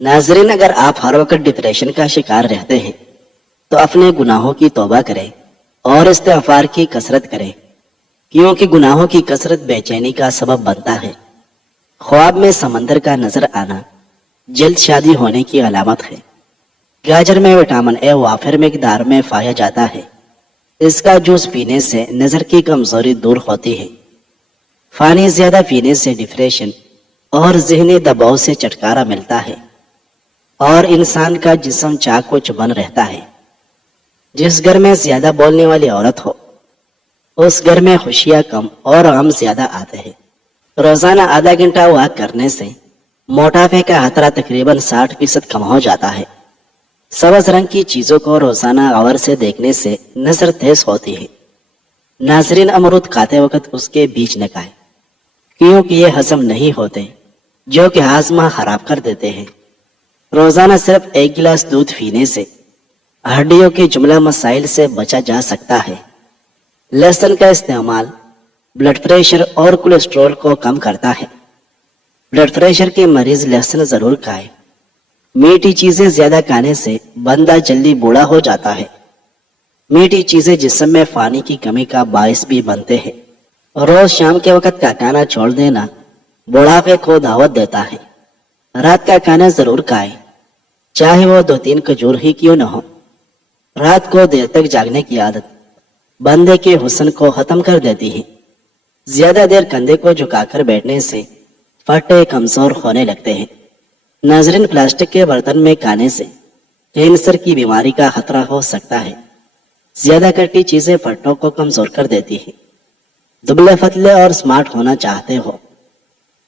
ناظرین، اگر آپ ہر وقت ڈپریشن کا شکار رہتے ہیں تو اپنے گناہوں کی توبہ کریں اور استغفار کی کثرت کریں، کیونکہ گناہوں کی کثرت بے چینی کا سبب بنتا ہے۔ خواب میں سمندر کا نظر آنا جلد شادی ہونے کی علامت ہے۔ گاجر میں وٹامن اے وافر مقدار میں پایا جاتا ہے۔ اس کا جوس پینے سے نظر کی کمزوری دور ہوتی ہے۔ پانی زیادہ پینے سے ڈپریشن اور ذہنی دباؤ سے چھٹکارا ملتا ہے اور انسان کا جسم چاق و چوبند رہتا ہے۔ جس گھر میں زیادہ بولنے والی عورت ہو اس گھر میں خوشیاں کم اور غم زیادہ آتے ہیں۔ روزانہ آدھا گھنٹہ واک کرنے سے موٹاپے کا خطرہ تقریباً 60% کم ہو جاتا ہے۔ سبز رنگ کی چیزوں کو روزانہ غور سے دیکھنے سے نظر تیز ہوتی ہے۔ ناظرین، امرود کھاتے وقت اس کے بیج نہ کھائیں، کیونکہ یہ ہضم نہیں ہوتے، جو کہ ہاضمہ خراب کر دیتے ہیں۔ روزانہ صرف 1 گلاس دودھ پینے سے ہڈیوں کے جملہ مسائل سے بچا جا سکتا ہے۔ لہسن کا استعمال بلڈ پریشر اور کولیسٹرول کو کم کرتا ہے۔ بلڈ پریشر کے مریض لہسن ضرور کھائیں۔ میٹھی چیزیں زیادہ کھانے سے بندہ جلدی بوڑھا ہو جاتا ہے۔ میٹھی چیزیں جسم میں پانی کی کمی کا باعث بھی بنتے ہیں۔ روز شام کے وقت کا کھانا چھوڑ دینا بڑھاپے کو دعوت دیتا ہے۔ رات کا کھانا ضرور کھائیں، چاہے وہ 2-3 کھجور ہی کیوں نہ ہو۔ رات کو دیر تک جاگنے کی عادت بندے کے حسن کو ختم کر دیتی ہے۔ زیادہ دیر کندھے کو جھکا کر بیٹھنے سے پھٹے کمزور ہونے لگتے ہیں۔ ناظرین، پلاسٹک کے برتن میں کھانے سے کینسر کی بیماری کا خطرہ ہو سکتا ہے۔ زیادہ کھٹی چیزیں پھٹوں کو کمزور کر دیتی ہیں۔ دبلے پتلے اور سمارٹ ہونا چاہتے ہو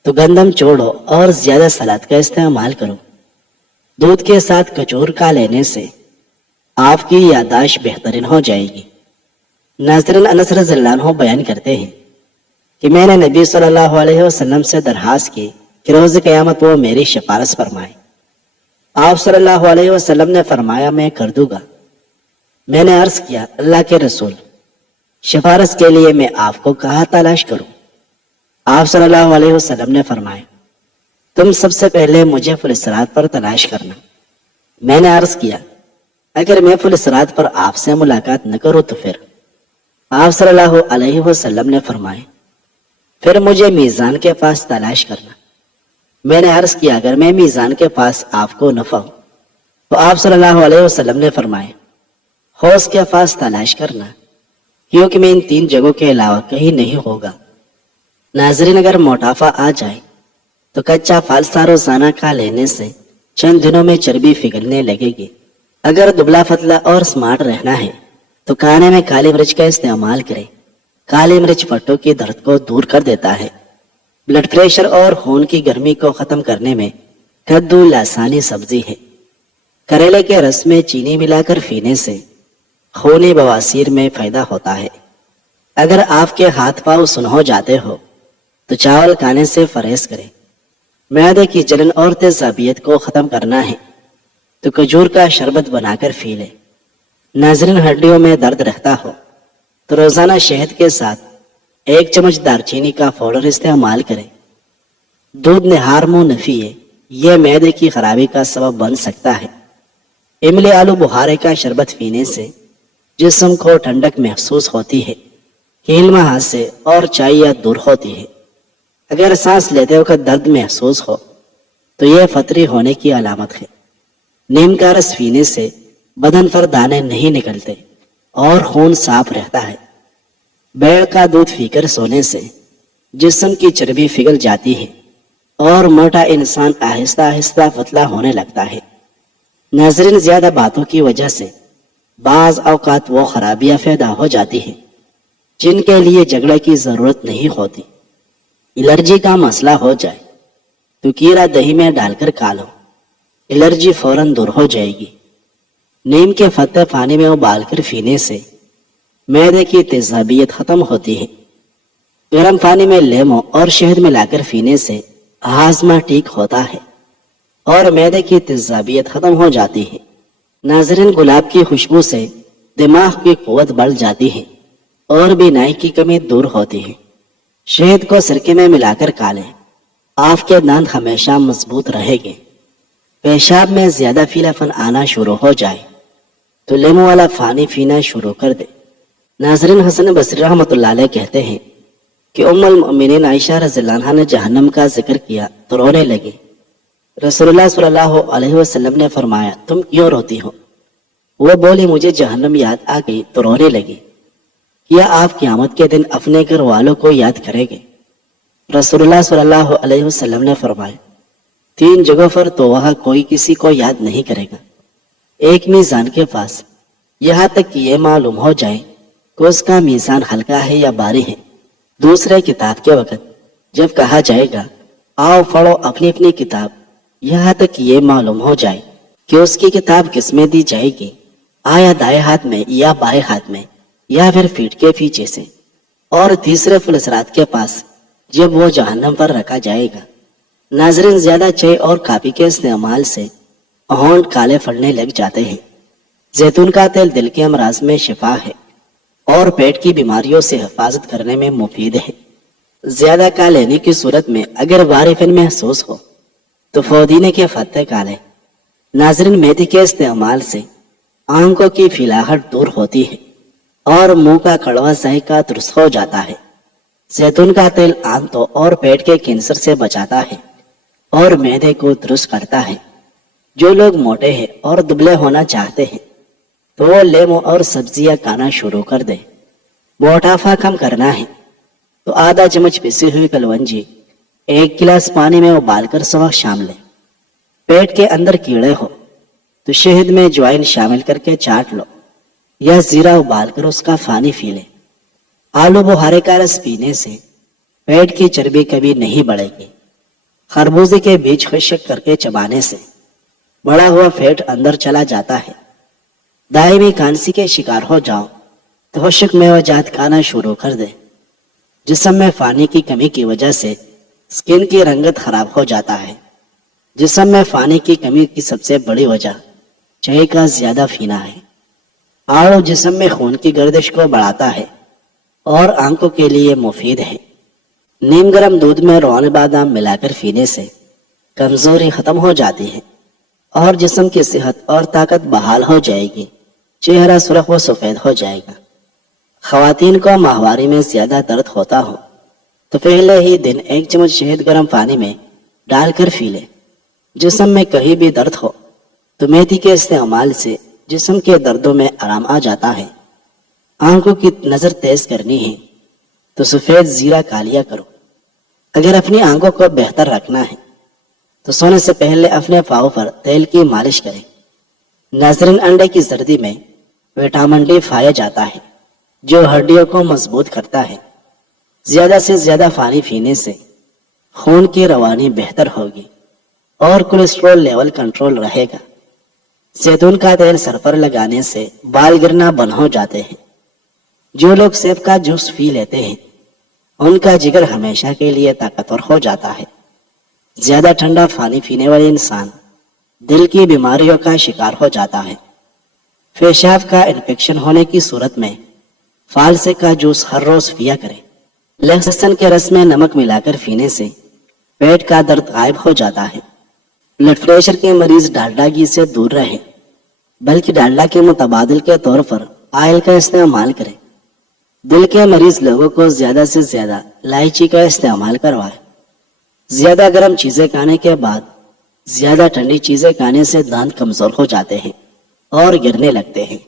تو گندم چھوڑو اور زیادہ سلاد کا استعمال کرو۔ دودھ کے ساتھ کھجور کھا لینے سے آپ کی یادداشت بہترین ہو جائے گی۔ ناظرین، انس رضی اللہ عنہ بیان کرتے ہیں کہ میں نے نبی صلی اللہ علیہ وسلم سے درخواست کی کہ روز قیامت وہ میری سفارش فرمائے۔ آپ صلی اللہ علیہ وسلم نے فرمایا، میں کر دوں گا۔ میں نے عرض کیا، اللہ کے رسول، سفارش کے لیے میں آپ کو کہاں تلاش کروں؟ آپ صلی اللہ علیہ وسلم نے فرمایا، تم سب سے پہلے مجھے فل صراط پر تلاش کرنا۔ میں نے عرض کیا، اگر میں فل صراط پر آپ سے ملاقات نہ کروں تو پھر؟ آپ صلی اللہ علیہ وسلم نے فرمایا، پھر مجھے میزان کے پاس تلاش کرنا۔ میں نے عرض کیا، اگر میں میزان کے پاس آپ کو نہ پاؤں تو آپ صلی اللہ علیہ وسلم نے فرمایا، حوض کے پاس تلاش کرنا، کیونکہ میں ان 3 جگہوں کے علاوہ کہیں نہیں ہوگا۔ ناظرین، اگر موٹاپا آ جائے تو کچا فالسا روزانہ کھا لینے سے چند دنوں میں چربی پگھلنے لگے گی۔ اگر دبلا پتلا اور سمارٹ رہنا ہے تو کھانے میں کالی مرچ کا استعمال کریں۔ کالی مرچ پٹوں کی درد کو دور کر دیتا ہے۔ بلڈ پریشر اور خون کی گرمی کو ختم کرنے میں کدو لسانی سبزی ہے۔ کریلے کے رس میں چینی ملا کر پینے سے خونی بواسیر میں فائدہ ہوتا ہے۔ اگر آپ کے ہاتھ پاؤں سن ہو جاتے ہو تو چاول کھانے سے پرہیز کریں۔ معدے کی جلن اور تیزابیت کو ختم کرنا ہے تو کھجور کا شربت بنا کر پی لیں۔ ناظرین، ہڈیوں میں درد رہتا ہو تو روزانہ شہد کے ساتھ 1 چمچ دار چینی کا پاؤڈر استعمال کریں۔ دودھ نہار منہ نہ پیے، یہ معدے کی خرابی کا سبب بن سکتا ہے۔ املی آلو بخارے کا شربت پینے سے جسم کو ٹھنڈک محسوس ہوتی ہے، کیلما ہانسے اور چائیت دور ہوتی ہے۔ اگر سانس لیتے وقت درد محسوس ہو تو یہ فطری ہونے کی علامت ہے۔ نیم کا رس پینے سے بدن پر دانے نہیں نکلتے اور خون صاف رہتا ہے۔ بیل کا دودھ پی کر سونے سے جسم کی چربی پگھل جاتی ہے اور موٹا انسان آہستہ آہستہ پتلا ہونے لگتا ہے۔ ناظرین، زیادہ باتوں کی وجہ سے بعض اوقات وہ خرابیاں پیدا ہو جاتی ہیں جن کے لیے جھگڑے کی ضرورت نہیں ہوتی۔ الرجی کا مسئلہ ہو جائے تو کیرا دہی میں ڈال کر کھا لو، الرجی فوراً دور ہو جائے گی۔ نیم کے پتے پانی میں ابال کر پینے سے معدے کی تیزابیت ختم ہوتی ہے۔ گرم پانی میں لیموں اور شہد ملا کر پینے سے ہاضمہ ٹھیک ہوتا ہے اور معدے کی تیزابیت ختم ہو جاتی ہے۔ ناظرین، گلاب کی خوشبو سے دماغ کی قوت بڑھ جاتی ہے اور بینائی کی کمی دور ہوتی ہے۔ شہد کو سرکے میں ملا کر کھا لیں، آپ کے دانت ہمیشہ مضبوط رہیں گے۔ پیشاب میں زیادہ پیلا پن آنا شروع ہو جائے تو لیمو والا پانی پینا شروع کر دے۔ ناظرین، حسن بصری رحمۃ اللہ علیہ کہتے ہیں کہ ام المؤمنین عائشہ رضی اللہ عنہا نے جہنم کا ذکر کیا تو رونے لگے۔ رسول اللہ صلی اللہ علیہ وسلم نے فرمایا، تم کیوں روتی ہو؟ وہ بولی، مجھے جہنم یاد آ گئی تو رونے لگی۔ کیا آپ قیامت کے دن اپنے گھر والوں کو یاد کریں گے؟ رسول اللہ صلی اللہ علیہ وسلم نے فرمایا، 3 جگہوں پر تو وہاں کوئی کسی کو یاد نہیں کرے گا۔ ایک میزان کے پاس، یہاں تک کہ یہ معلوم ہو جائے کہ اس کا میزان ہلکا ہے یا بھاری ہے۔ دوسرے کتاب کے وقت جب کہا جائے گا آؤ پڑھو اپنی اپنی کتاب، یہاں تک کہ یہ معلوم ہو جائے کہ اس کی کتاب کس میں دی جائے گی، آیا دائیں ہاتھ میں یا بائیں ہاتھ میں یا پھر پیٹھ کے پیچھے سے۔ اور تیسرے فلسرات کے پاس جب وہ جہنم پر رکھا جائے گا۔ ناظرین، زیادہ چائے اور کافی کے استعمال سے ہونٹ کالے پڑنے لگ جاتے ہیں۔ زیتون کا تیل دل کے امراض میں شفا ہے اور پیٹ کی بیماریوں سے حفاظت کرنے میں مفید ہے۔ زیادہ کا لینے کی صورت میں اگر بھاری پن محسوس ہو تو پودینے کے پتے کالے۔ ناظرین، میتھی کے استعمال سے آنکھوں کی پھیلاہٹ دور ہوتی ہے اور منہ کا کڑوا ذائقہ درست ہو جاتا ہے۔ زیتون کا تیل آنتوں اور پیٹ کے کینسر سے بچاتا ہے اور معدے کو درست کرتا ہے۔ جو لوگ موٹے ہیں اور دبلے ہونا چاہتے ہیں تو وہ لیمو اور سبزیاں کھانا شروع کر دیں۔ موٹافا کم کرنا ہے تو آدھا چمچ پسی ہوئی کلونجی 1 گلاس پانی میں ابال کر صبح شام لیں۔ پیٹ کے اندر کیڑے ہو تو شہد میں جوائن شامل کر کے چاٹ لو یا زیرہ ابال کر اس کا پانی پی لیں۔ آلو بخارے کا رس پینے سے پیٹ کی چربی کبھی نہیں بڑھے گی۔ خربوزے کے بیج خشک کر کے چبانے سے بڑا ہوا فیٹ اندر چلا جاتا ہے۔ دائمی کھانسی کے شکار ہو جاؤ تو خشک میوہ جات کھانا شروع کر دے۔ جسم میں پانی کی کمی کی وجہ سے سکن کی رنگت خراب ہو جاتا ہے۔ جسم میں پانی کی کمی کی سب سے بڑی وجہ چائے کا زیادہ پینا ہے۔ آڑو جسم میں خون کی گردش کو بڑھاتا ہے اور آنکھوں کے لیے مفید ہے۔ نیم گرم دودھ میں روغن بادام ملا کر پینے سے کمزوری ختم ہو جاتی ہے اور جسم کی صحت اور طاقت بحال ہو جائے گی۔ چہرہ سرخ و سفید ہو جائے گا۔ خواتین کو ماہواری میں زیادہ درد ہوتا ہو تو پہلے ہی دن 1 چمچ شہد گرم پانی میں ڈال کر پی لے۔ جسم میں کہیں بھی درد ہو تو میتھی کے استعمال سے جسم کے دردوں میں آرام آ جاتا ہے۔ آنکھوں کی نظر تیز کرنی ہے تو سفید زیرہ کھا لیا کرو۔ اگر اپنی آنکھوں کو بہتر رکھنا ہے تو سونے سے پہلے اپنے پاؤں پر تیل کی مالش کریں۔ ناظرین، انڈے کی زردی میں وٹامن ڈی پایا جاتا ہے جو ہڈیوں کو مضبوط کرتا ہے۔ زیادہ سے زیادہ پانی پینے سے خون کی روانی بہتر ہوگی اور کولیسٹرول لیول کنٹرول رہے گا۔ زیتون کا تیل سر پر لگانے سے بال گرنا بند ہو جاتے ہیں۔ جو لوگ سیب کا جوس پی لیتے ہیں ان کا جگر ہمیشہ کے لیے طاقتور ہو جاتا ہے۔ زیادہ ٹھنڈا پانی پینے والے انسان دل کی بیماریوں کا شکار ہو جاتا ہے۔ پیشاب کا انفیکشن ہونے کی صورت میں فالسے کا جوس ہر روز پیا کریں۔ لہسن کے رس میں نمک ملا کر پینے سے پیٹ کا درد غائب ہو جاتا ہے۔ بلڈ پریشر کے مریض ڈالڈا گھی سے دور رہیں بلکہ ڈالڈا کے متبادل کے طور پر آئل کا استعمال کریں۔ دل کے مریض لوگوں کو زیادہ سے زیادہ الائچی کا استعمال کروائے۔ زیادہ گرم چیزیں کھانے کے بعد زیادہ ٹھنڈی چیزیں کھانے سے دانت کمزور ہو جاتے ہیں اور گرنے لگتے ہیں۔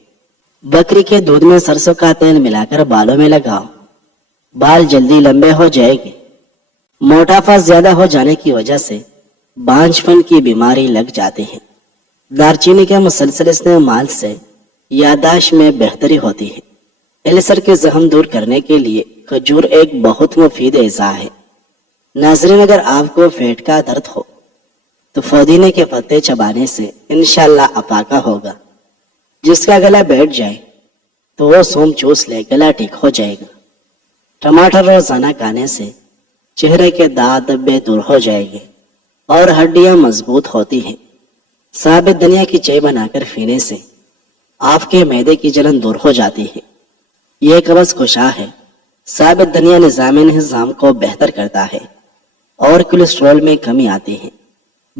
بکری کے دودھ میں سرسوں کا تیل ملا کر بالوں میں لگاؤ، بال جلدی لمبے ہو جائے گے۔ موٹافا زیادہ ہو جانے کی وجہ سے بانجھ پن کی بیماری لگ جاتی ہے۔ دارچینی کے مسلسل استعمال سے یادداشت میں بہتری ہوتی ہے۔ السر کے زخم دور کرنے کے لیے کھجور ایک بہت مفید غذا ہے۔ ناظرین، اگر آپ کو پیٹ کا درد ہو تو پودینے کے پتے چبانے سے انشاءاللہ افاقہ ہوگا۔ جس کا گلا بیٹھ جائے تو وہ سونف چوس لے، گلا ٹھیک ہو جائے گا۔ ٹماٹر روزانہ کھانے سے چہرے کے داغ دبے دور ہو جائے گے اور ہڈیاں مضبوط ہوتی ہیں۔ ثابت دھنیا کی چائے بنا کر پینے سے آپ کے معدے کی جلن دور ہو جاتی ہے۔ یہ قبض کشا ہے۔ ثابت دھنیا نظام کو بہتر کرتا ہے اور کولیسٹرول میں کمی آتی ہے۔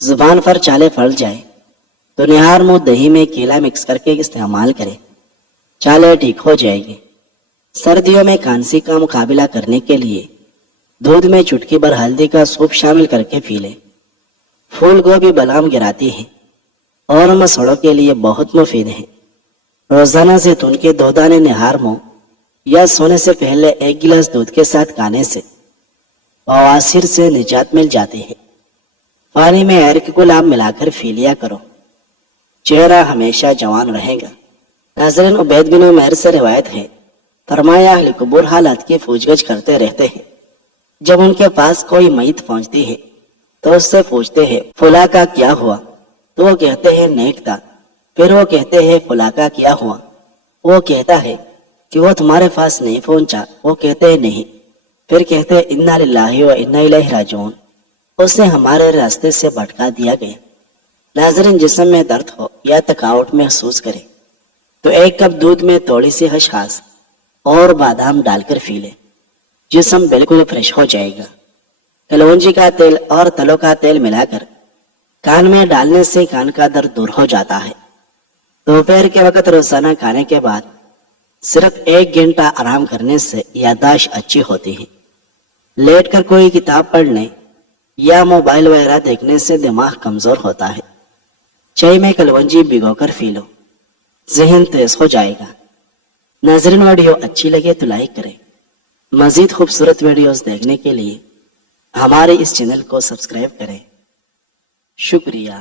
زبان پر چالے پھٹ جائے تو نہار منہ دہی میں کیلا مکس کر کے استعمال کرے، چالے ٹھیک ہو جائے گی۔ سردیوں میں کھانسی کا مقابلہ کرنے کے لیے دودھ میں چٹکی بھر ہلدی کا سوپ شامل کر کے پی لے۔ پھول گوبھی بلغم گراتی ہے اور مسوڑوں کے لیے بہت مفید ہے۔ روزانہ زیتون کے 2 دانے نہار منہ یا سونے سے پہلے 1 گلاس دودھ کے ساتھ کھانے سے بواسیر سے نجات مل جاتی ہے۔ پانی میں ایرک گلاب ملا کر پی لیا کرو، چہرہ ہمیشہ جوان رہے گا۔ ناظرین، عبید بن عمیر سے روایت ہے، فرمایا اہل قبور حالات کی پوچھ گچھ کرتے رہتے ہیں۔ جب ان کے پاس کوئی میت پہنچتی ہے تو اس سے پوچھتے ہیں فلاں کا کیا ہوا، تو وہ کہتے ہیں نیک تھا۔ پھر وہ کہتے ہیں فلاں کا کیا ہوا، وہ کہتا ہے کہ وہ تمہارے پاس نہیں پہنچا، وہ کہتے ہیں نہیں۔ پھر کہتے ہیں انا للہ و انا الیہ راجعون، اسے ہمارے راستے سے بھٹکا دیا گیا۔ ناظرین، جسم میں درد ہو یا تھکاوٹ محسوس کرے تو 1 کپ دودھ میں تھوڑی سی خسخاس اور بادام ڈال کر پی لے، جسم بالکل فریش ہو جائے گا۔ کلونجی کا تیل اور تلوں کا تیل ملا کر کان میں ڈالنے سے کان کا درد دور ہو جاتا ہے۔ دوپہر کے وقت روزانہ کھانے کے بعد صرف 1 گھنٹہ آرام کرنے سے یادداشت اچھی ہوتی ہے۔ لیٹ کر کوئی کتاب پڑھنے یا موبائل وغیرہ دیکھنے سے دماغ کمزور ہوتا ہے۔ چائے میں کلونجی بھگو کر پی لو، ذہن تیز ہو جائے گا۔ ناظرین، ویڈیو اچھی لگے تو لائک کریں۔ مزید خوبصورت ویڈیوز دیکھنے کے لیے ہمارے اس چینل کو سبسکرائب کریں۔ شکریہ۔